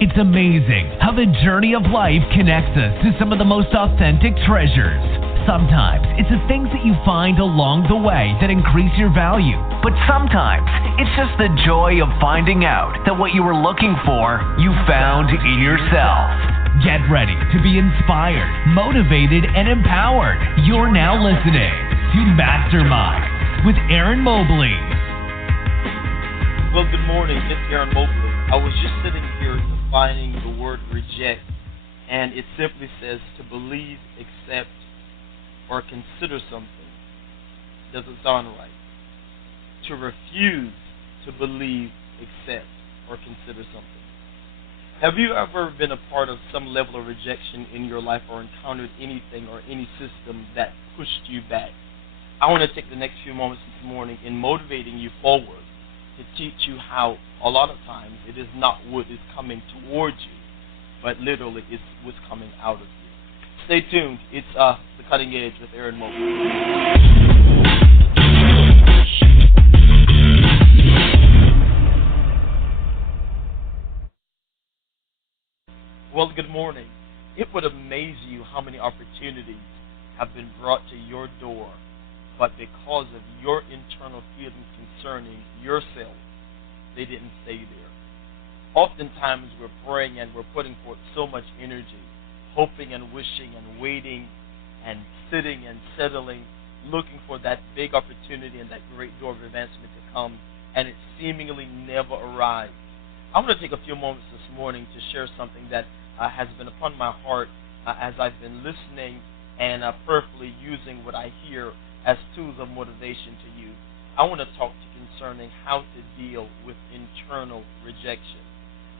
It's amazing how the journey of life connects us to some of the most authentic treasures. Sometimes it's the things that you find along the way that increase your value. But sometimes it's just the joy of finding out that what you were looking for, you found in yourself. Get ready to be inspired, motivated, and empowered. You're now listening to Mastermind with Aaron Mobley. Well, good morning. It's Aaron Mobley. I was just sitting here defining the word reject, and it simply says to believe, accept, or consider something. Doesn't sound right. To refuse to believe, accept, or consider something. Have you ever been a part of some level of rejection in your life or encountered anything or any system that pushed you back? I want to take the next few moments this morning in motivating you forward to teach you how a lot of times it is not what is coming towards you, but literally it's what's coming out of you. Stay tuned. It's The Cutting Edge with Aaron Mobley. Well, good morning. It would amaze you how many opportunities have been brought to your door, but because of your internal feelings concerning yourself, they didn't stay there. Oftentimes we're praying and we're putting forth so much energy, hoping and wishing and waiting and sitting and settling, looking for that big opportunity and that great door of advancement to come, and it seemingly never arrives. I'm going to take a few moments this morning to share something that has been upon my heart as I've been listening and prayerfully using what I hear as tools of motivation to you. I want to talk to you concerning how to deal with internal rejection.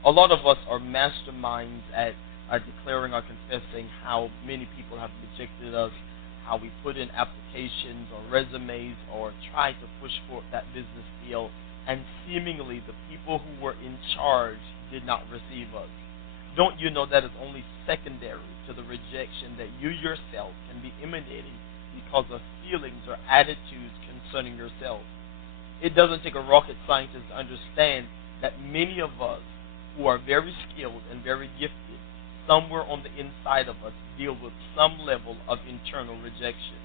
A lot of us are masterminds at declaring or confessing how many people have rejected us, how we put in applications or resumes or try to push forth that business deal, and seemingly the people who were in charge did not receive us. Don't you know that is only secondary to the rejection that you yourself can be emanating because of feelings or attitudes concerning yourself? It doesn't take a rocket scientist to understand that many of us who are very skilled and very gifted, somewhere on the inside of us, deal with some level of internal rejection,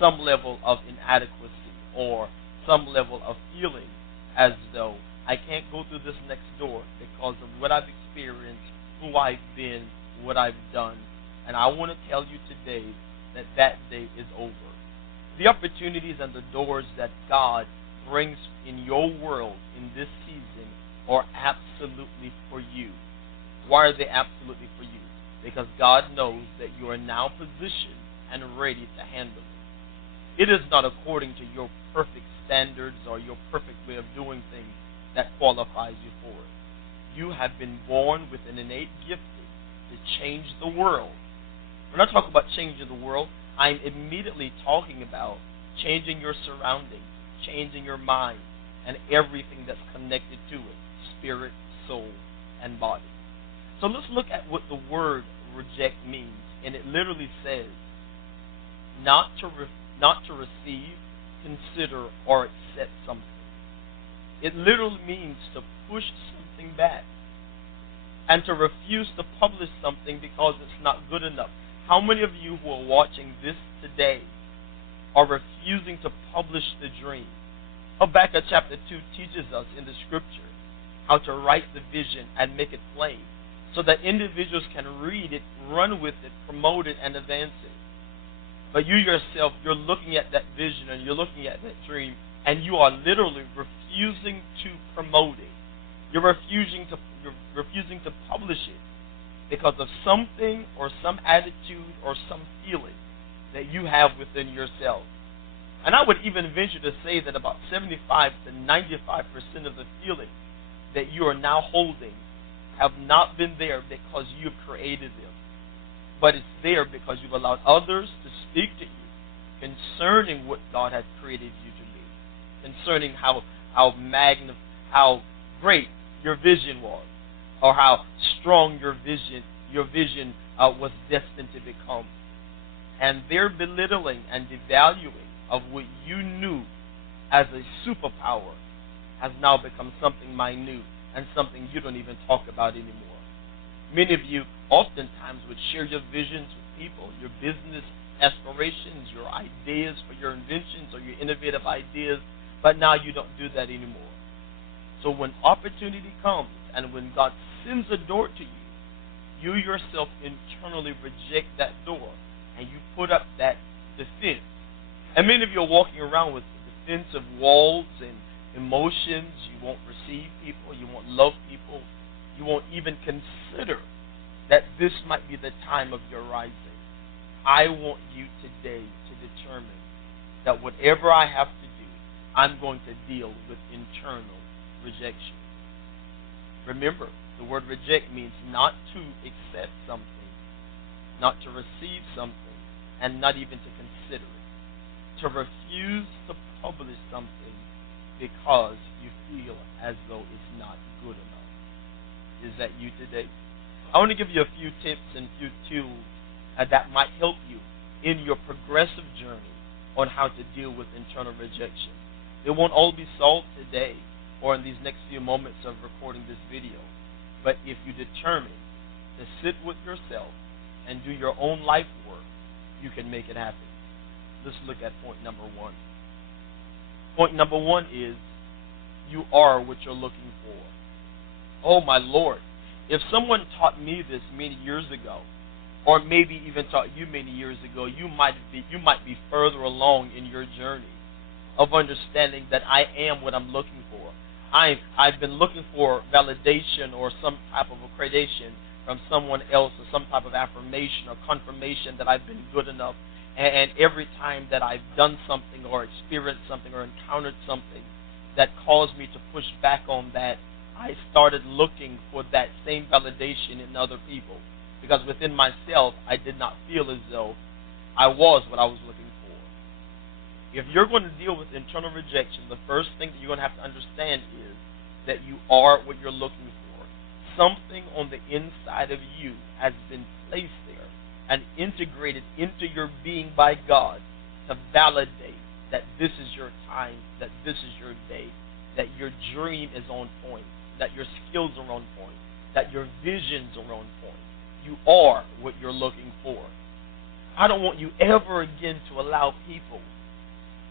some level of inadequacy, or some level of feeling as though I can't go through this next door because of what I've experienced, who I've been, what I've done. And I want to tell you today that that day is over. The opportunities and the doors that God brings in your world in this season are absolutely for you. Why are they absolutely for you? Because God knows that you are now positioned and ready to handle it. It is not according to your perfect standards or your perfect way of doing things that qualifies you for it. You have been born with an innate gifting to change the world. When I talk about changing the world, I'm immediately talking about changing your surroundings, changing your mind, and everything that's connected to it, spirit, soul, and body. So let's look at what the word reject means. And it literally says not to receive, consider, or accept something. It literally means to push something back and to refuse to publish something because it's not good enough. How many of you who are watching this today are refusing to publish the dream? Habakkuk chapter 2 teaches us in the scripture how to write the vision and make it plain so that individuals can read it, run with it, promote it, and advance it. But you yourself, you're looking at that vision and you're looking at that dream, and you are literally refusing to promote it. You're refusing to publish it because of something or some attitude or some feeling that you have within yourself. And I would even venture to say that about 75 to 95% of the feelings that you are now holding have not been there because you've created them, but it's there because you've allowed others to speak to you concerning what God has created you to be, concerning how great your vision was, or how strong your vision was destined to become. And their belittling and devaluing of what you knew as a superpower has now become something minute and something you don't even talk about anymore. Many of you oftentimes would share your visions with people, your business aspirations, your ideas for your inventions or your innovative ideas, but now you don't do that anymore. So when opportunity comes and when God sends a door to you, you yourself internally reject that door and you put up that defense. And many of you are walking around with defensive walls and emotions. You won't receive people. You won't love people. You won't even consider that this might be the time of your rising. I want you today to determine that whatever I have to do, I'm going to deal with internal rejection. Remember, the word reject means not to accept something, not to receive something, and not even to consider it. To refuse to publish something because you feel as though it's not good enough. Is that you today? I want to give you a few tips and few tools that might help you in your progressive journey on how to deal with internal rejection. It won't all be solved today or in these next few moments of recording this video. But if you determine to sit with yourself and do your own life work, you can make it happen. Let's look at point number one. Point number one is you are what you're looking for. Oh my Lord. If someone taught me this many years ago, or maybe even taught you many years ago, you might be further along in your journey of understanding that I am what I'm looking for. I've been looking for validation or some type of accreditation from someone else or some type of affirmation or confirmation that I've been good enough. And every time that I've done something or experienced something or encountered something that caused me to push back on that, I started looking for that same validation in other people. Because within myself, I did not feel as though I was what I was looking for. If you're going to deal with internal rejection, the first thing that you're going to have to understand is that you are what you're looking for. Something on the inside of you has been placed there and integrated into your being by God to validate that this is your time, that this is your day, that your dream is on point, that your skills are on point, that your visions are on point. You are what you're looking for. I don't want you ever again to allow people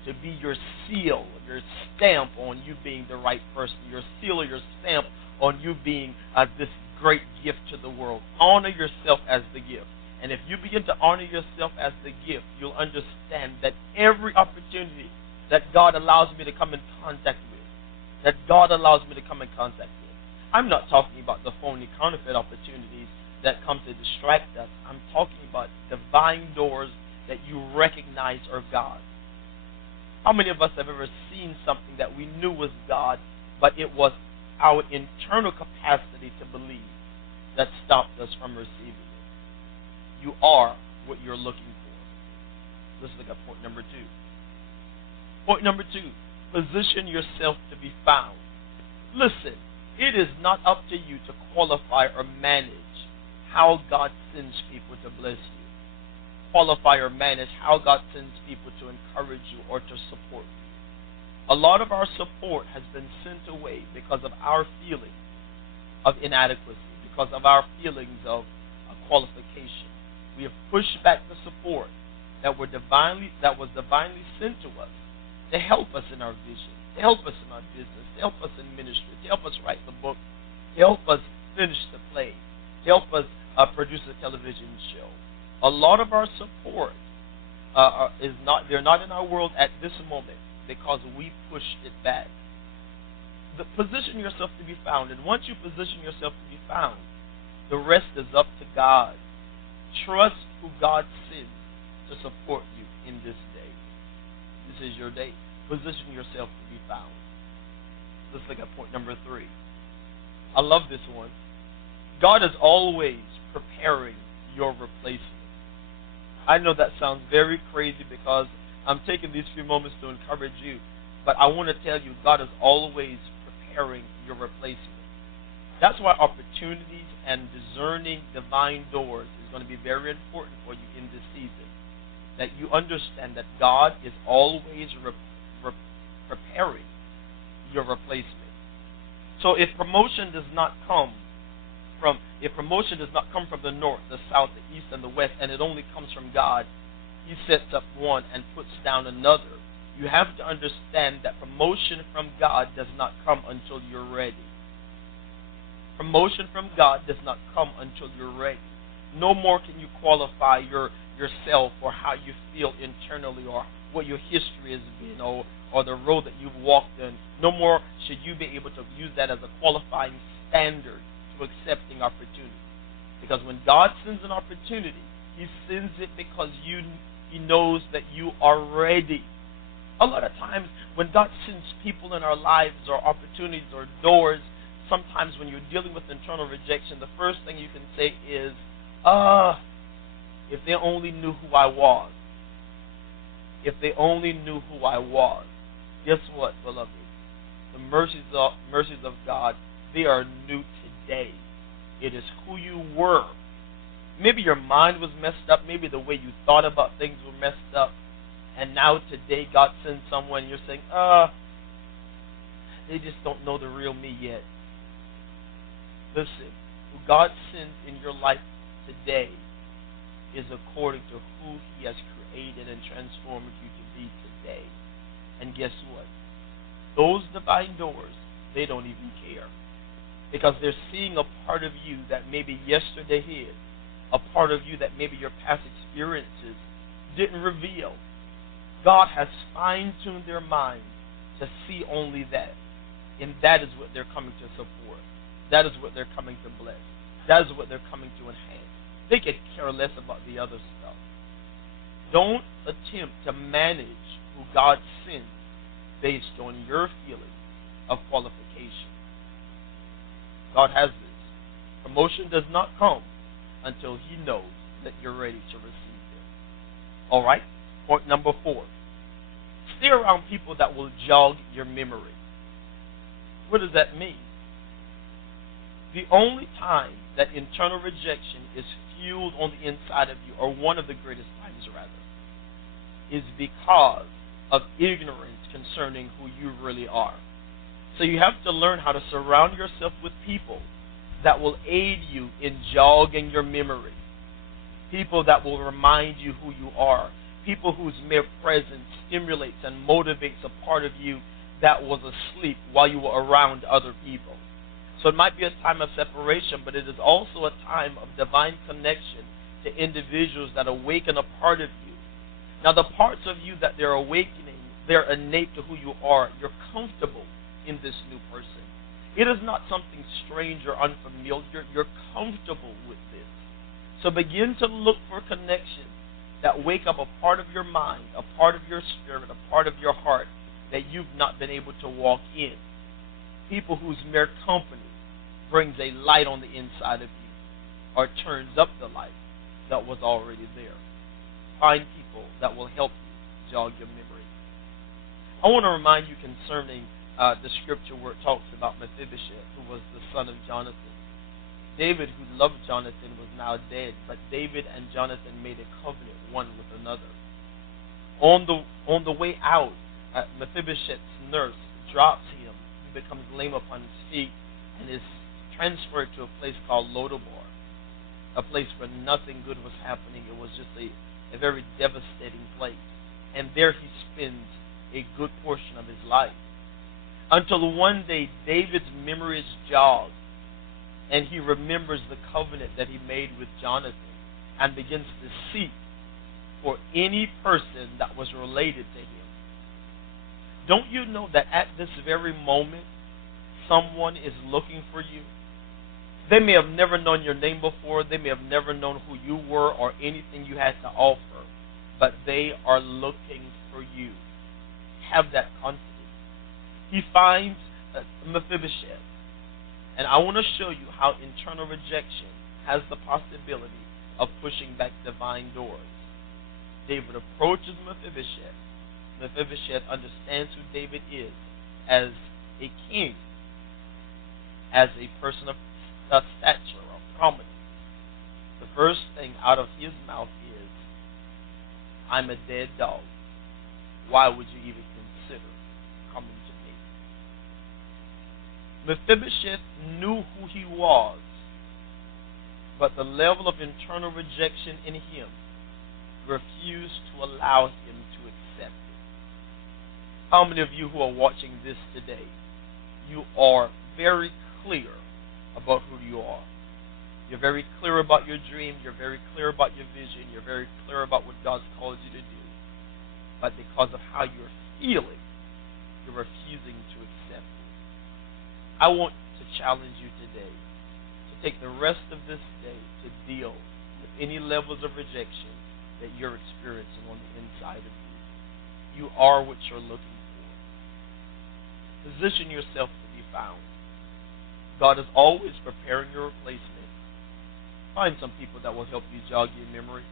to be your seal, your stamp on you being the right person, your seal or your stamp on you being this great gift to the world. Honor yourself as the gift. And if you begin to honor yourself as the gift, you'll understand that every opportunity that God allows me to come in contact with, I'm not talking about the phony counterfeit opportunities that come to distract us. I'm talking about divine doors that you recognize are God. How many of us have ever seen something that we knew was God, but it was our internal capacity to believe that stopped us from receiving it? You are what you're looking for. Let's look at point number two. Point number two, position yourself to be found. Listen, it is not up to you to qualify or manage how God sends people to bless you. Qualify or manage how God sends people to encourage you or to support you. A lot of our support has been sent away because of our feeling of inadequacy, because of our feelings of qualification. We have pushed back the support that was divinely sent to us to help us in our vision, to help us in our business, to help us in ministry, to help us write the book, to help us finish the play, to help us produce a television show. A lot of our support they're not in our world at this moment because we pushed it back. Position yourself to be found, and once you position yourself to be found, the rest is up to God. Trust who God sends to support you in this day. This is your day. Position yourself to be found. Let's look at point number three. I love this one. God is always preparing your replacement. I know that sounds very crazy because I'm taking these few moments to encourage you, but I want to tell you God is always preparing your replacement. That's why opportunities and discerning divine doors is going to be very important for you in this season. That you understand that God is always preparing your replacement. So if promotion does not come from, if promotion does not come from the north, the south, the east, and the west, and it only comes from God, he sets up one and puts down another. You have to understand that promotion from God does not come until you're ready. Promotion from God does not come until you're ready. No more can you qualify yourself or how you feel internally or what your history has been or the road that you've walked in. No more should you be able to use that as a qualifying standard to accepting opportunity. Because when God sends an opportunity, he sends it because he knows that you are ready. A lot of times when God sends people in our lives or opportunities or doors, sometimes when you're dealing with internal rejection, the first thing you can say is, if they only knew who I was. If they only knew who I was. Guess what, beloved? The mercies of God, they are new today. It is who you were. Maybe your mind was messed up. Maybe the way you thought about things were messed up. And now today God sends someone, you're saying, they just don't know the real me yet. Listen, who God sends in your life today is according to who he has created and transformed you to be today. And guess what? Those divine doors, they don't even care. Because they're seeing a part of you that maybe yesterday hid, a part of you that maybe your past experiences didn't reveal. God has fine-tuned their mind to see only that. And that is what they're coming to support. That is what they're coming to bless. That is what they're coming to enhance. They could care less about the other stuff. Don't attempt to manage who God sends based on your feeling of qualification. God has this. Promotion does not come until he knows that you're ready to receive it. All right? Point number 4. Stay around people that will jog your memory. What does that mean? The only time that internal rejection is fueled on the inside of you, or one of the greatest times rather, is because of ignorance concerning who you really are. So you have to learn how to surround yourself with people that will aid you in jogging your memory. People that will remind you who you are. People whose mere presence stimulates and motivates a part of you that was asleep while you were around other people. So it might be a time of separation, but it is also a time of divine connection to individuals that awaken a part of you. Now the parts of you that they're awakening, they're innate to who you are. You're comfortable in this new person. It is not something strange or unfamiliar. You're comfortable with this. So begin to look for connections that wake up a part of your mind, a part of your spirit, a part of your heart that you've not been able to walk in. People whose mere company brings a light on the inside of you or turns up the light that was already there. Find people that will help you jog your memory. I want to remind you concerning the scripture where it talks about Mephibosheth, who was the son of Jonathan. David, who loved Jonathan, was now dead, but David and Jonathan made a covenant one with another. On the way out, Mephibosheth's nurse drops him. He becomes lame upon his feet and is transferred to a place called Lodabar, a place where nothing good was happening. It was just a very devastating place. And there he spends a good portion of his life. Until one day, David's memory is jogged, and he remembers the covenant that he made with Jonathan and begins to seek for any person that was related to him. Don't you know that at this very moment, someone is looking for you? They may have never known your name before. They may have never known who you were or anything you had to offer. But they are looking for you. Have that confidence. He finds Mephibosheth. And I want to show you how internal rejection has the possibility of pushing back divine doors. David approaches Mephibosheth. Mephibosheth understands who David is as a king, as a person of stature or prominence. The first thing out of his mouth is, I'm a dead dog. Why would you even consider coming to me? Mephibosheth knew who he was but the level of internal rejection in him refused to allow him to accept it. How many of you who are watching this today, you are very clear about who you are? You're very clear about your dream. You're very clear about your vision. You're very clear about what God's called you to do. But because of how you're feeling, you're refusing to accept it. I want to challenge you today to take the rest of this day to deal with any levels of rejection that you're experiencing on the inside of you. You are what you're looking for. Position yourself to be found. God is always preparing your replacement. Find some people that will help you jog your memory.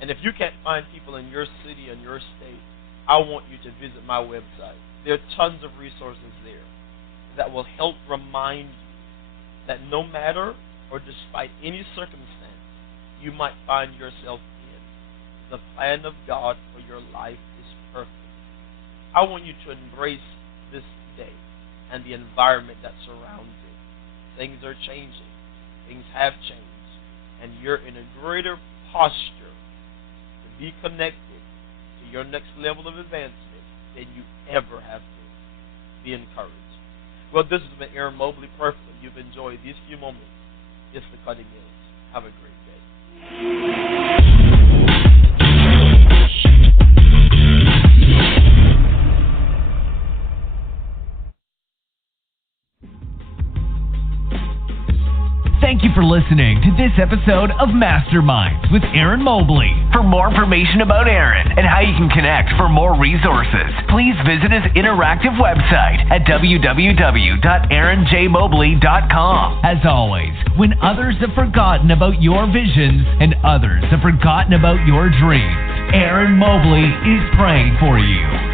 And if you can't find people in your city and your state, I want you to visit my website. There are tons of resources there that will help remind you that no matter or despite any circumstance you might find yourself in, the plan of God for your life is perfect. I want you to embrace this day and the environment that surrounds it. Things are changing. Things have changed. And you're in a greater posture to be connected to your next level of advancement than you ever have been. Be encouraged. Well, this has been Aaron Mobley. Perfectly. You've enjoyed these few moments. It's the Cutting Edge. Have a great day. Thank you for listening to this episode of Masterminds with Aaron Mobley. For more information about Aaron and how you can connect for more resources, please visit his interactive website at www.aaronjmobley.com. As always, when others have forgotten about your visions and others have forgotten about your dreams, Aaron Mobley is praying for you.